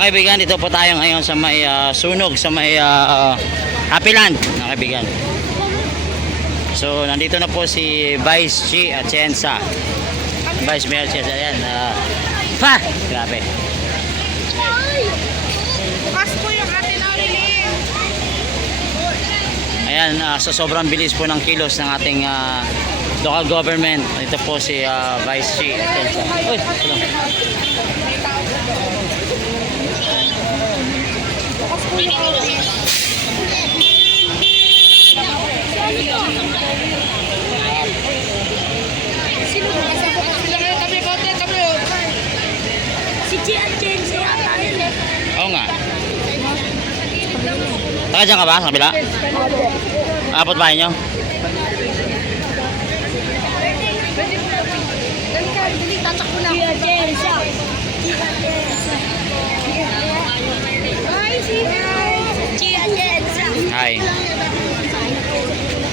Mga kaibigan, dito po tayo ngayon sa may sunog, sa may Happy Land, mga kaibigan. So, nandito na po si Vice G. Atienza. Vice Mayor Atienza. Ayan. Grabe. Bukas po yung atin namin. Ayan, sa sobrang bilis po ng kilos ng ating local government. Ito po si Vice G. Atienza. Uy, hello. Si G at James yata nila. Oo nga. Taka dyan ka ba? Sa kabila? Abot bahay nyo? Dali, tatakbo na. G at James. Hi, si G at James. Hi.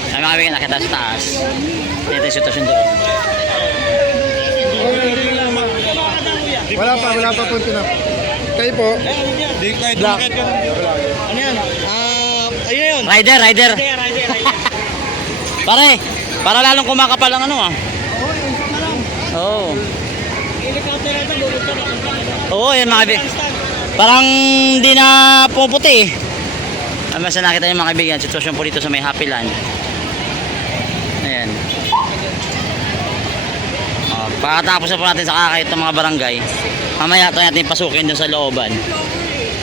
Ay mga kaibigan, nakita sa taas. Dito yung sitwasyon doon. Wala pa punto na. Kayo po. Di kahit Black. umakit ka ng... Ano yan? Ayun yun. Rider. Pare, para lalong kumakapal ang ano Oo. Helicopter na ito, lulog ka na. Oo, yan mga kaibigan. Parang hindi na pumuputi Basta nakita niyo mga kaibigan, sitwasyon po dito sa may Happy Land. Ayan. Pagkatapos na po natin sa kakayot ng mga barangay, mamaya ito natin pasukin dun sa looban.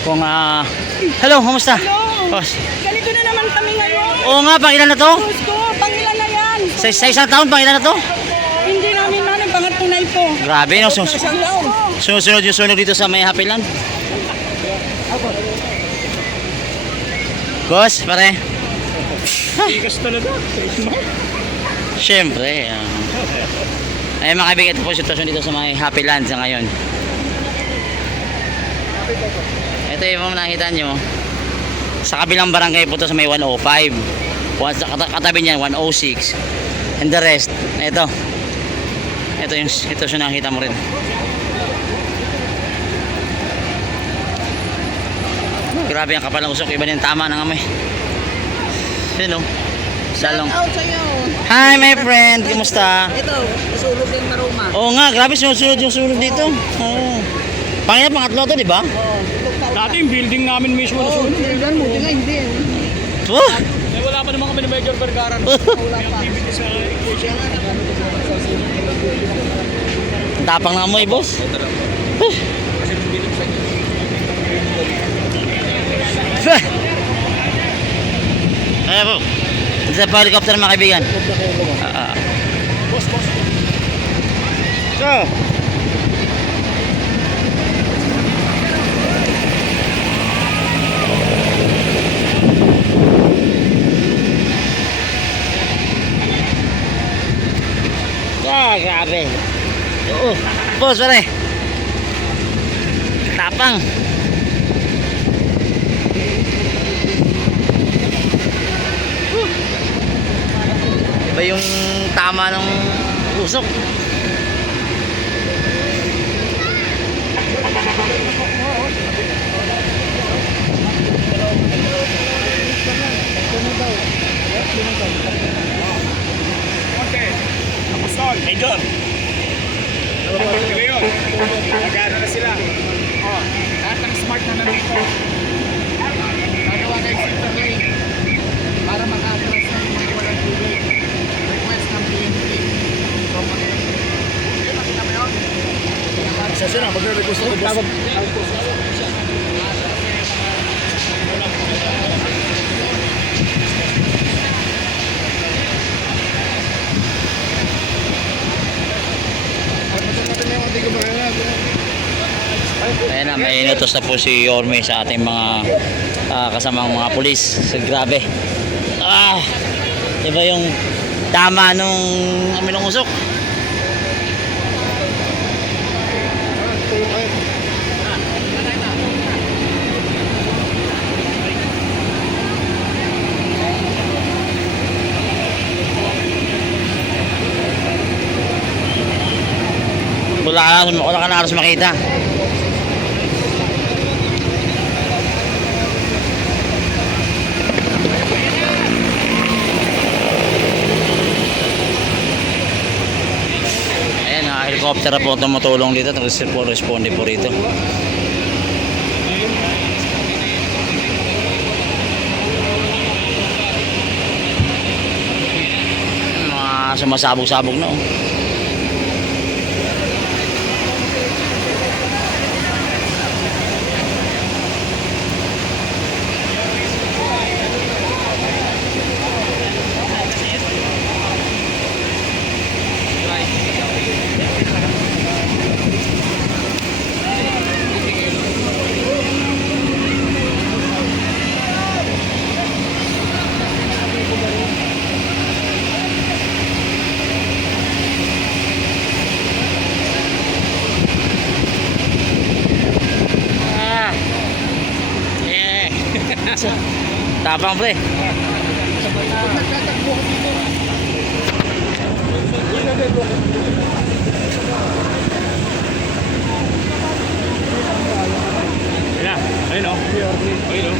Kung hello, kumusta? Hello. Ganito na naman kami ngayon. Oo nga, pangilan na to? Gusto, pangilan na yan. Sa isang taon, pangilan na to? Hindi namin namin pangatlo na ito. Grabe, no? Isang taon. Sunod yung sunog dito sa may Happy Land. Boss, pare. Tigas talaga. Siyempre. Ay mga kaibigan, ito po yung sitwasyon dito sa may Happy Land sa ngayon. Ito yung nakita nyo. Sa kabilang barangay po ito sa may 105. Katabi niyan 106. And the rest, ito. Ito yung sitwasyon na nakita mo rin. Grabe ang kapal ng usok. Iba din tama ng amoy. Yun o. Salong. Out sa'yo. Hi my friend, kumusta? Ito, isulog din maruma. Oo nga, grabe sunod-sunod yung sunog dito. Oo. Pangilan, pangatlo to, di ba? Dati yung building namin mismo na sunog. Tingnan mo, tingnan hindi. Eh, wala pa naman kami ni Major Vergara. Wala pa. Tapang na amoy, boss. Ayan po. Ito sa helicopter mga kaibigan. Boss. So, grabe. Oo. Boss, pare. Tapang. Iba yung tama ng usok. Apostol, Major. Ngayon, nag-ano na sila. Lahat ng smart na nandito. Nagawa na yung filter lane para maka-atras ng walang tubig. Request ng PNP. So, makita mo yun? Isa sila, magre-request ako. Ayan na, may inutos na po si Yorme sa ating mga kasamang mga pulis. So, grabe. Diba yung tama nung amin ng usok? Wala ka na halos makita. helicopter na po tumutulong dito. Responde po rito. Mga sumasabog-sabog na oh. Tapang pre. Ayan, ayun o. Ayun o.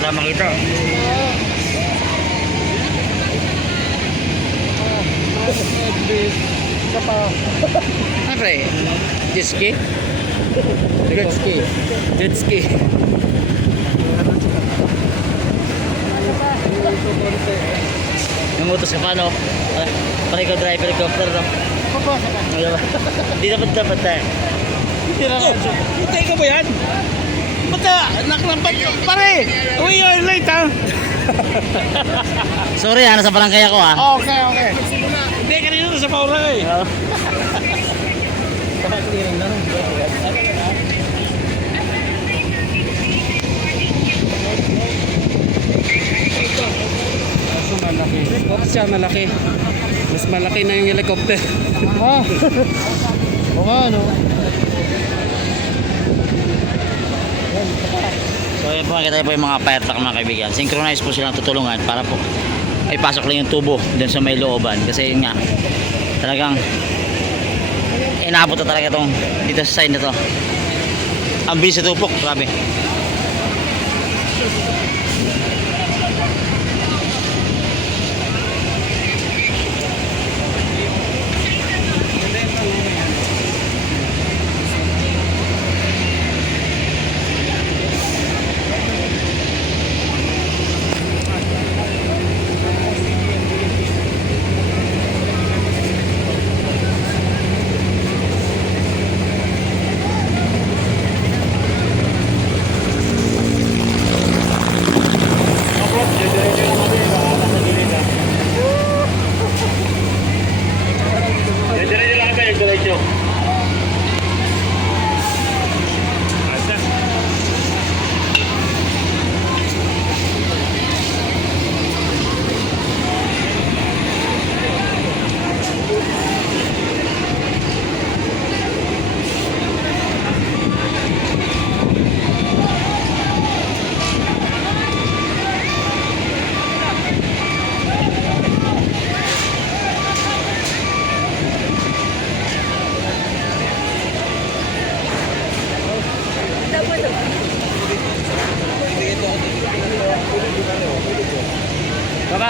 Wala makita. Ano pre? Jet ski? Jet ski. Jet ski. Nangutos ka pa no? Pare ko driver helicopter no? Hindi dapat tayo. Hintay ka ba yan? Ba't naklampat ka? Pare! Uy, you're late ha? Sorry ha, nasa palangkaya ko ha. Okay. Hindi, kanina na sa paura eh. Kaso malaki. Bakit siya malaki? Mas malaki na yung helicopter. Oo nga, no? So yun po, makikita po yung mga fire truck mga kaibigan. Synchronize po silang tutulungan para po ay pasok lang yung tubo dun sa may looban. Kasi yun nga, talagang inaabot na talaga itong dito sa side na to. Ang bilis sa tupok, grabe.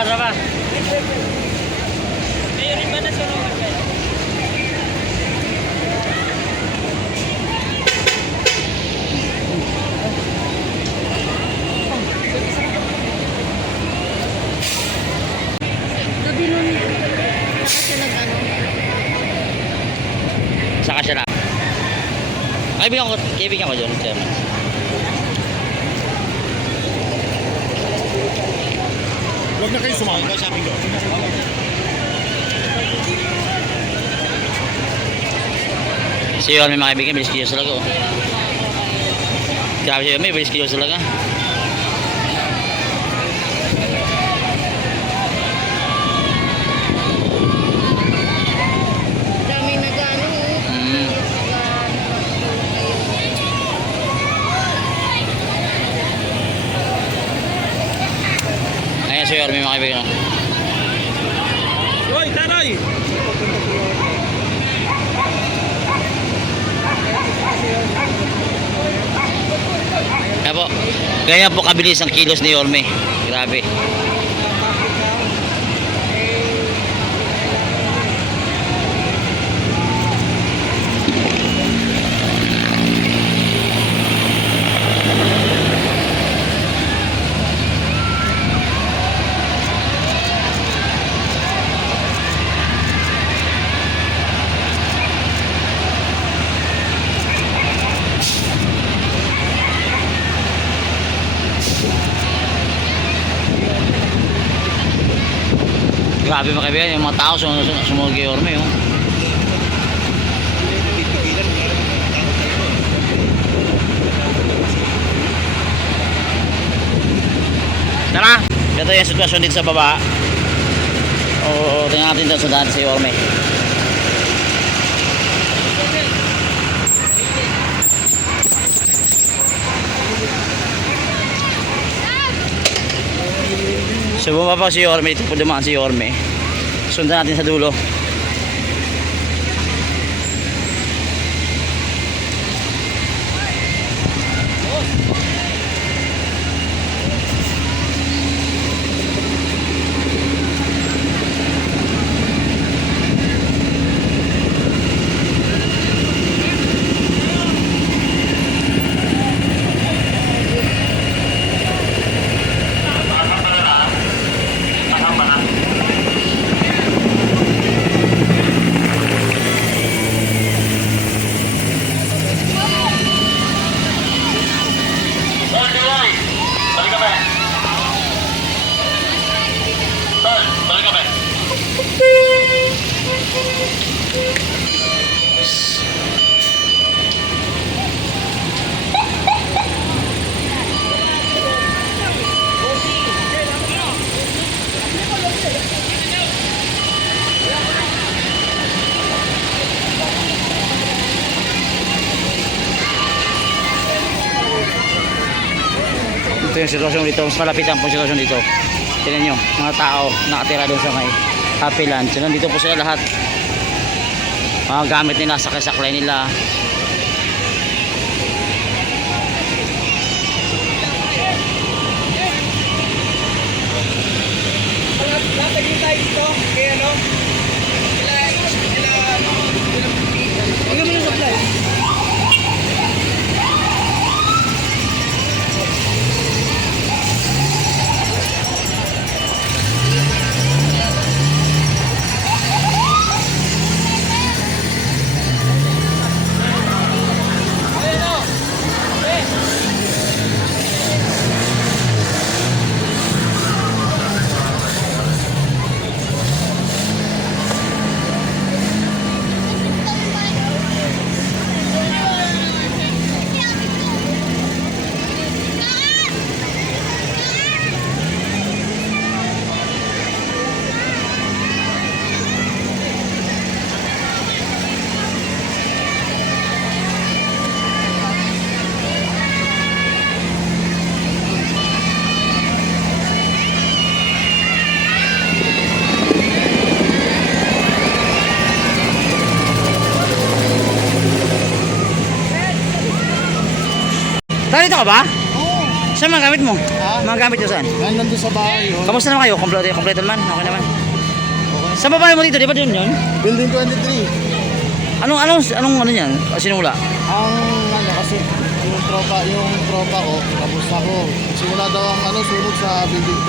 Traba. Kayo rin ba nasunungan kayo? Gabi nun, kasi nag-ano. Saka siya na. Kaibigan ko dyan, chairman. Huwag na kayo sumama. Sabi ko. So yun, may mga kaibigan, bilis kayo sa lago. Grabe siya, may 20 kilos talaga. Dami nag-ano. Mm. Ayan si Yorme mga kaibigan. Hoy, Tanoy! Kaya po, ganyan po kabilis ang kilos ni Yorme. Grabe. Grabe mga kaibigan, yung mga tao sumunod kay Yorme. Oh. Tara, ito yung sitwasyon dito sa baba. O, tingnan natin dito sa daan si Yorme. So bumaba si Yorme, dito po dumaan si Yorme. Sundan natin sa dulo. Ito yung sitwasyon dito, mas malapitan po yung sitwasyon dito. Tingnan nyo, mga tao nakatira doon sa may Happy Land. So nandito po sila lahat. Mga gamit nila, saklay nila. Latagin tayo dito. Kaya ano? Hanggang mo yung supply. Narito ka ba? Oo. Saan mga gamit mo? Ha? Mga gamit mo saan? Nandun sa bahay yun. Kamusta naman kayo? Kompleto naman? Okay naman. Saan babae mo dito? Di ba yun yun? Building 23. Anong ano yan? Sinula? Ang ano kasi yung tropa ko, tapos ako. Simula daw ang ano sunog sa building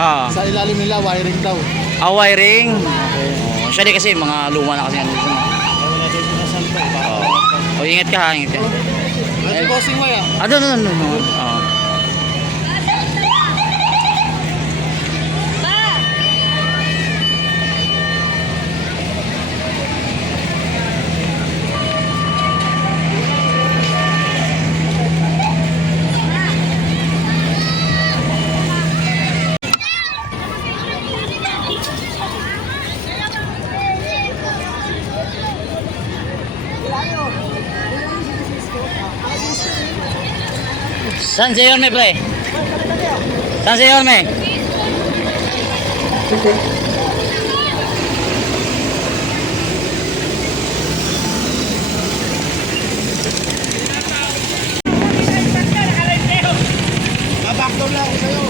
13. Ah. Sa ilalim nila wiring daw. Wiring. Oh, actually kasi mga luma na kasi yan. Wala natin pinasalta. Oh, ingat ka ha, ingat ka. Medyo bossing mo yan. Doon. Oh. Saan si Yorme, pre? Saan si Yorme? Babakto lang ako sa'yo.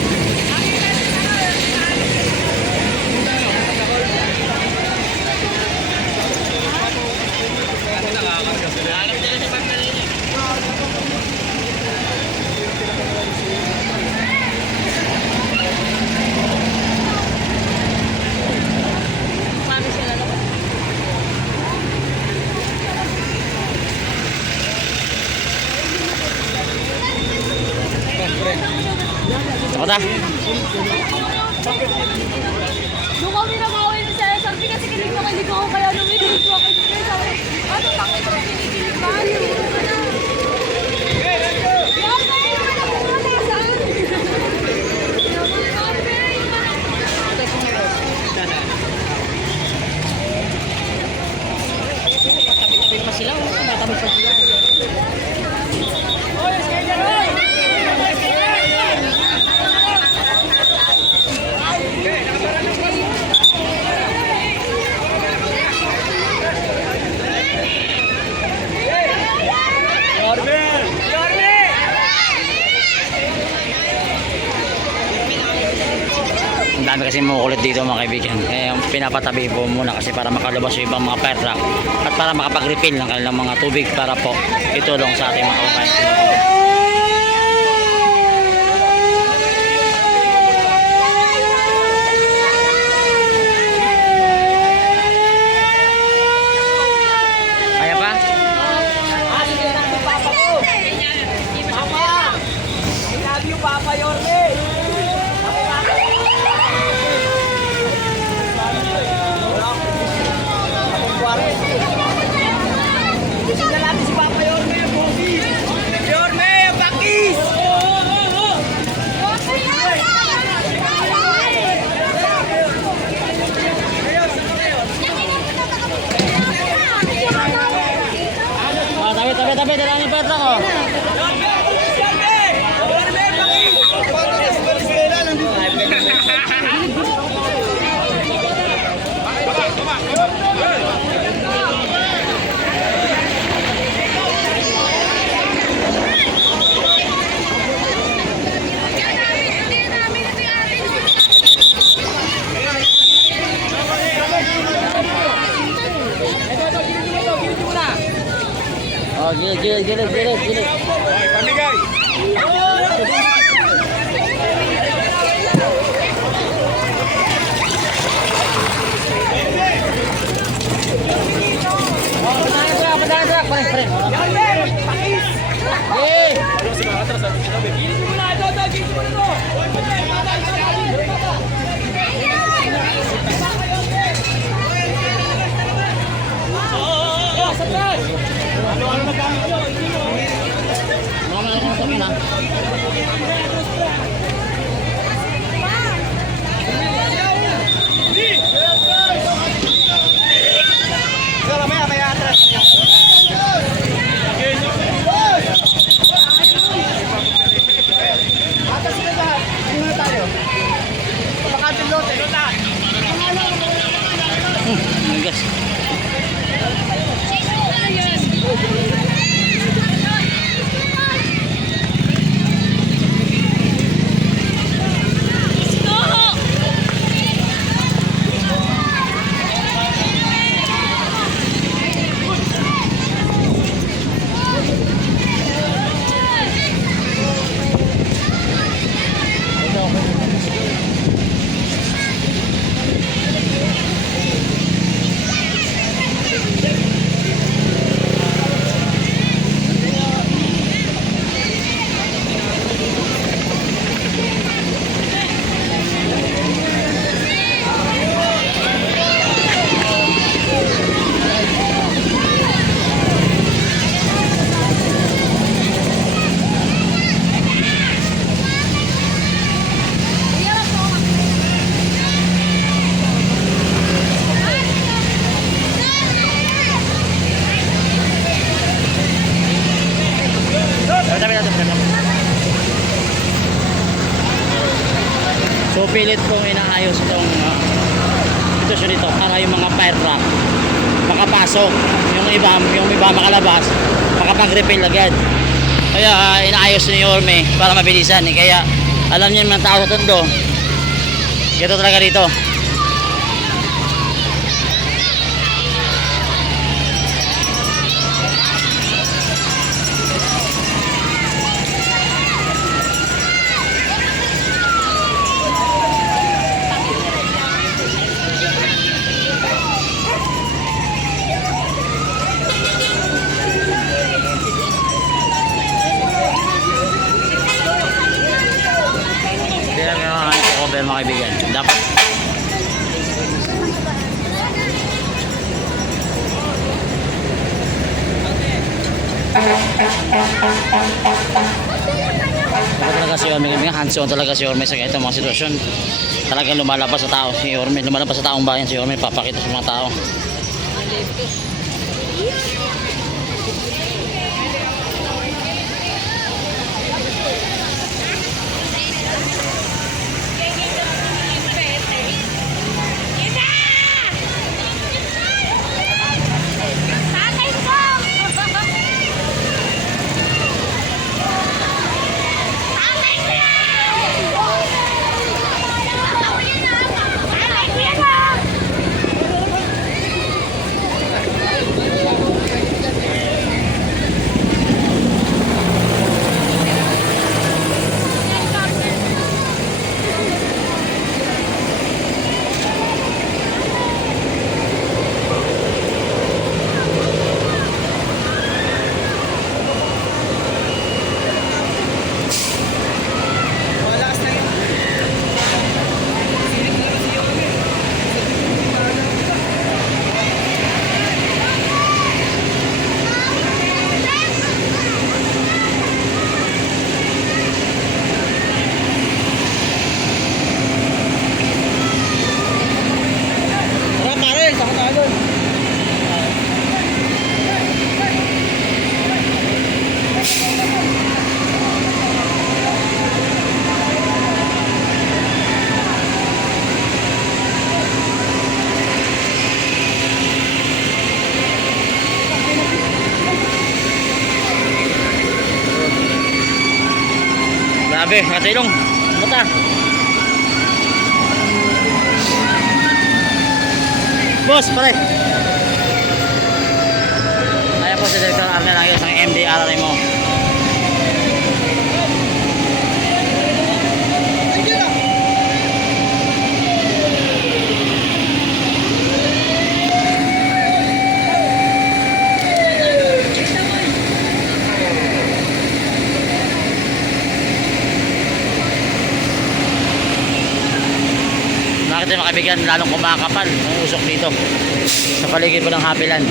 Paano siya lalabas? Ako ta? Nung kami nag-away ng SRP kasi kinig ako kaya lumilig ko ako dito. Sabi, ano takot ko kinikilig ba? Tabi-tabi pa sila. Tabi pa sila. Ang dami kasi makukulit dito mga kaibigan. Kaya pinapatabi po muna kasi para makalabas yung ibang mga fire truck at para makapag-refill ng kanilang mga tubig para po itulong sa ating mga kababayan. Kaya pa? Love you, Papa Yorme. Tingnan natin si Papa Yorme, yung bugis. Yorme, yung bakis. Tabi, dala niyo fire truck oh. Oh, gilid. Okay, pamigay. pinipilit kong inaayos itong sitwasyon dito para yung mga fire truck makapasok, yung iba makalabas, makapag-refill agad. Kaya inaayos ni Yorme para mabilisan. Kaya alam niyo mga tao sa Tondo, ito talaga dito. Kaya nga cover mga kaibigan. Dapat talaga si Orme, hands-on talaga si Orme sa ganitong mga sitwasyon. Talagang lumalabas sa tao si Orme, lumalabas sa taong bayan si Orme, papakita sa mga tao. Tara pare, saka tayo doon. Grabe, katilong. Bata. Boss, pare. Ayan po si Director Arnel Angeles ng MDRRA mo. Bakit yung mga kaibigan lalong kumakapal ang usok dito sa paligid po ng Happyland.